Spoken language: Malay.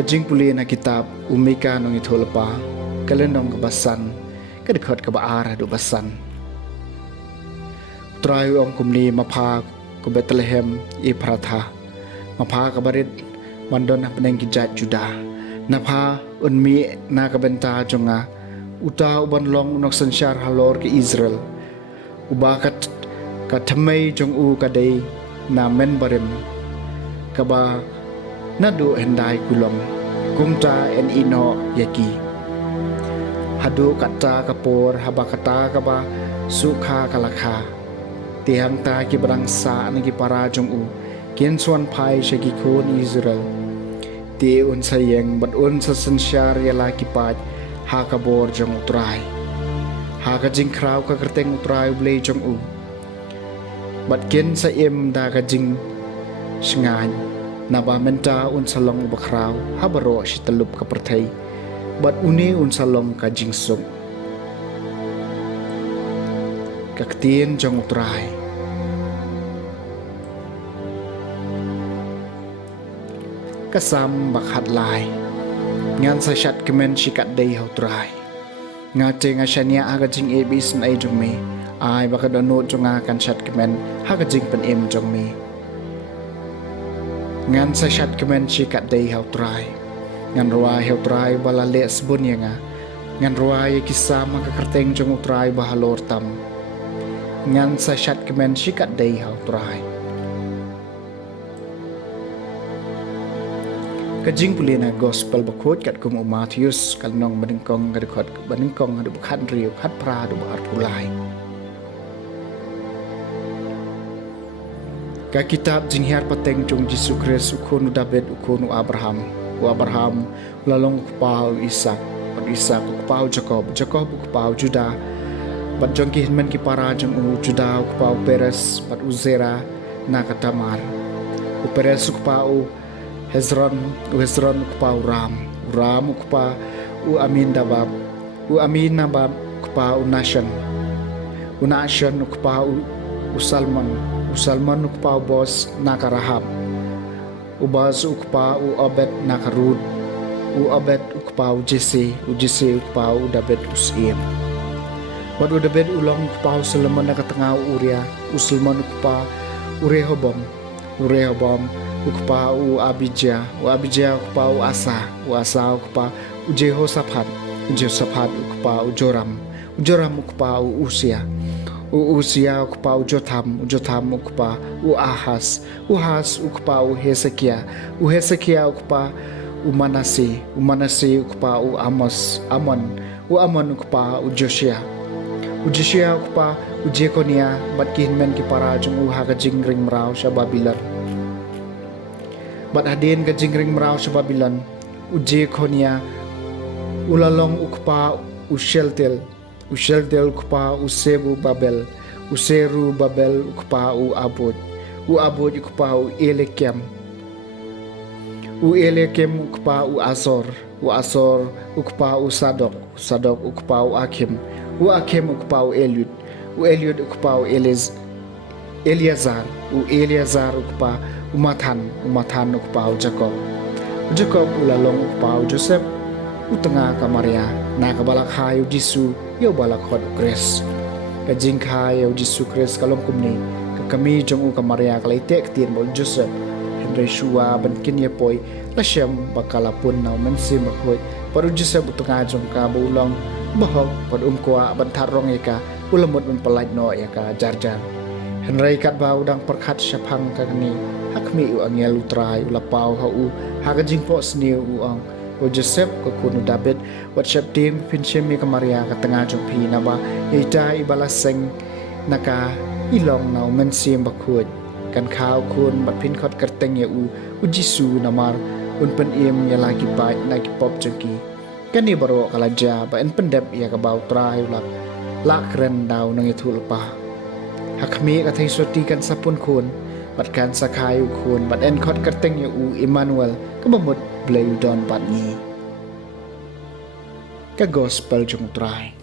Kajing puli na kitab umika nong itulpa kalenong kabasan kadikot kabaara do basan trayu ong kumni mapha ko Bethlehem i pratha mapha kabarit mandon peneng kijat juda napha unmi na kabenta jonga uta uban long nok sansyar halor ke Israel ubakat katamay jong u kadai na men barim kaba nadu hendai kulong kumta en ino yaki hadu kata kapor habakata kaba sukha kalakha tihang ta ki barangsa nagi para jong u kien suan pai shagi kon Israel ti un sayeng bat un sa sansyar yala ki pat ha kabor jong utrai ha ka jing kraw ka kerteng utrai ble jong u bat kien sa im da ka jing shngan naba menta un salong bakraw habaro shitalup ka perthai bat uni un salong ka jingsung kaktien jong utrai kasam bakhat lai ngan sa shat kemen shikat dei hautrai ngate nga shania aga jing ebis na jong me ai bakadano jonga kan shat kemen haga jing pen em jong me ngan sa shat kemen shikat dei hautrai ngan ruai hautrai balale sbunya nga ngan ruai kisama ka kerteng jong utrai bahalor tam ngan sa shat kemen shikat dei hautrai kajing pulina gospel bakot kat kum Matthews kalnong badengkong gadekot badengkong adu bakhan riu hat pra adu artulai ka kitab jinghiar pateng jong Jesus Christ ukunu David ukunu Abraham lalong ukpau Ishak ukpau Jacob ukpau Juda bat jong ki hinmen ki para jong Juda ukpau Perez bat Uzera na katamar Perez ukpau Hezron ukpau Ram ukpau Aminadab ukpau Nashon ukpau Salman ukpau Bos nakarahab Ubaz ukpau Obed nakarud Obed ukpau Jesse ukpau David usim wadu David ulong ukpau Solomon nakatengah Uria Salman ukpau Rehobam ukpau Abijah ukpau Asa ukpau Jehoshaphat ukpau Joram ukpau Usia ukpau Jotham ukpau Ahaz ukpau Hezekiah ukpau Manase ukpau Amon ukpau Josia ukpau Jekonia bat kihinmen ki para jong ha ka jingring mrau sa Babylon bat hadin ka jingring mrau sa Babylon Jekonia ulalong ukpau Usheltel ukpau Useru Babel ukpau Abod ukpau Elekem ukpau Azor ukpau Sadok ukpau Akim ukpau Eliud ukpau Eleazar ukpau Matan ukpau Jacob ulalong ukpau Joseph utengah kamaria na kabalak hayo Jisu yo balak hot Kres kajing hayo Jisu Kres kalong kumni kami jong u kamaria kalai tek tin bol Joseph Henry Shua bankin ya poi lasyam bakalapun na mensim bakhoy paru Joseph utengah jong ka bulang bahog pad kwa bantarong ika ulamot men palaj no ika jarjar Henraikat bau dang perkat syapang kagni hakmi u angel utrai ulapau hau hagajing po sniu uang o Joseph ko kuno David wat syap tim pinchem mi kamaria ka tengah jompi nawa ita ibalaseng naka ilong na mensim bakut kan kau kun bat pin khot kerteng ya u Jisu namar un pen im ya lagi pai lagi pop jengki kan ni baro kalaja ba en pendep ya ka bau trai ulak la kren dau nang itu lepa hakmi ka thai soti kan sapun kun bat kan sakai kun bat en khot kerteng ya u Emmanuel ka bamut blai don bat ni ka gospel jung trai